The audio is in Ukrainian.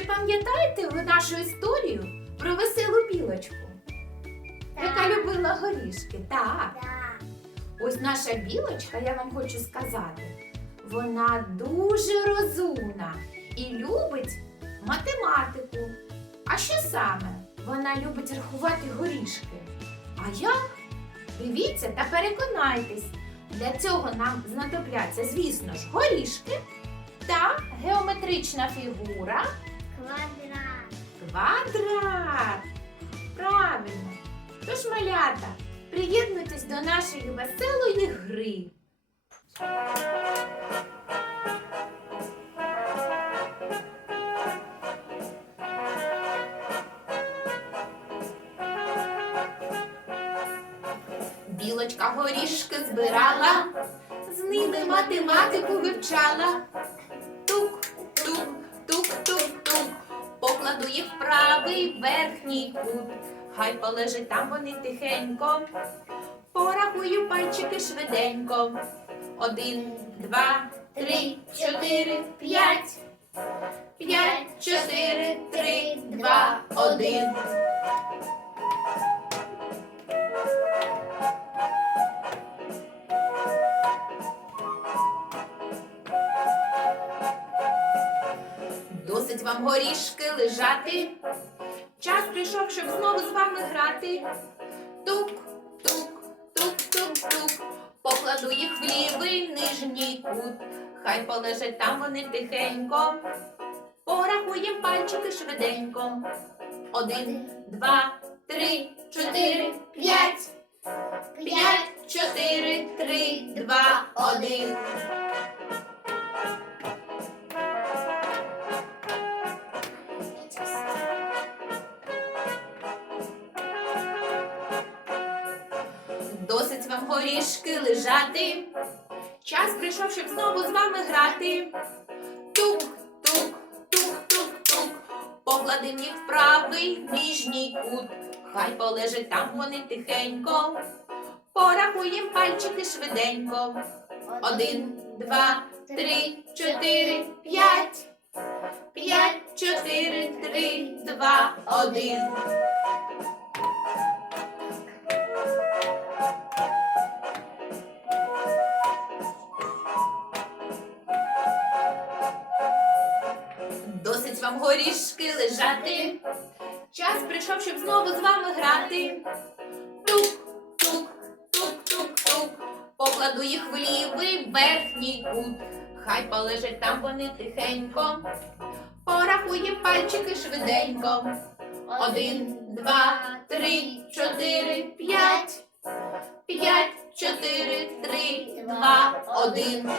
пам'ятаєте ви нашу історію про веселу білочку, яка любила горішки? Так. Да. Ось наша білочка, я вам хочу сказати, вона дуже розумна і любить математику. А що саме? Вона любить рахувати горішки. А як? Дивіться та переконайтесь. Для цього нам знадобляться, звісно ж, горішки та геометрична фігура Квадрат. квадрат. Правильно. Тож, малята, приєднуйтесь до нашої веселої гри. Білочка горішки збирала, з ними математику вивчала. Правий верхній кут. Хай полежить там вони тихенько. Порахую пальчики швиденько. Один, два, три, чотири, п'ять. П'ять, чотири, три, два, один. Досить вам горішки лежати. Час прийшов, щоб знову з вами грати. Тук, тук, тук, тук, тук. Покладу їх в лівий нижній кут. Хай полежать там вони тихенько. Порахуєм пальчики швиденько. Один, два, три, чотири, п'ять. П'ять, чотири, три, два, один. Досить вам горішки лежати. Час прийшов, щоб знову з вами грати. Тук, тук, тук, тук, тук. Покладем їх в правий нижній кут. Хай полежать там вони тихенько. Порахуєм пальчики швиденько. Один, два, три, чотири, п'ять. П'ять, чотири, три, два, один. Вам горішки лежати. Час прийшов, щоб знову з вами грати. Тук, тук, тук, тук, тук. Покладу їх в лівий верхній кут. Хай полежать там вони тихенько. Порахуєм пальчики швиденько. Один, два, три, чотири, п'ять. П'ять, чотири, три, два, один.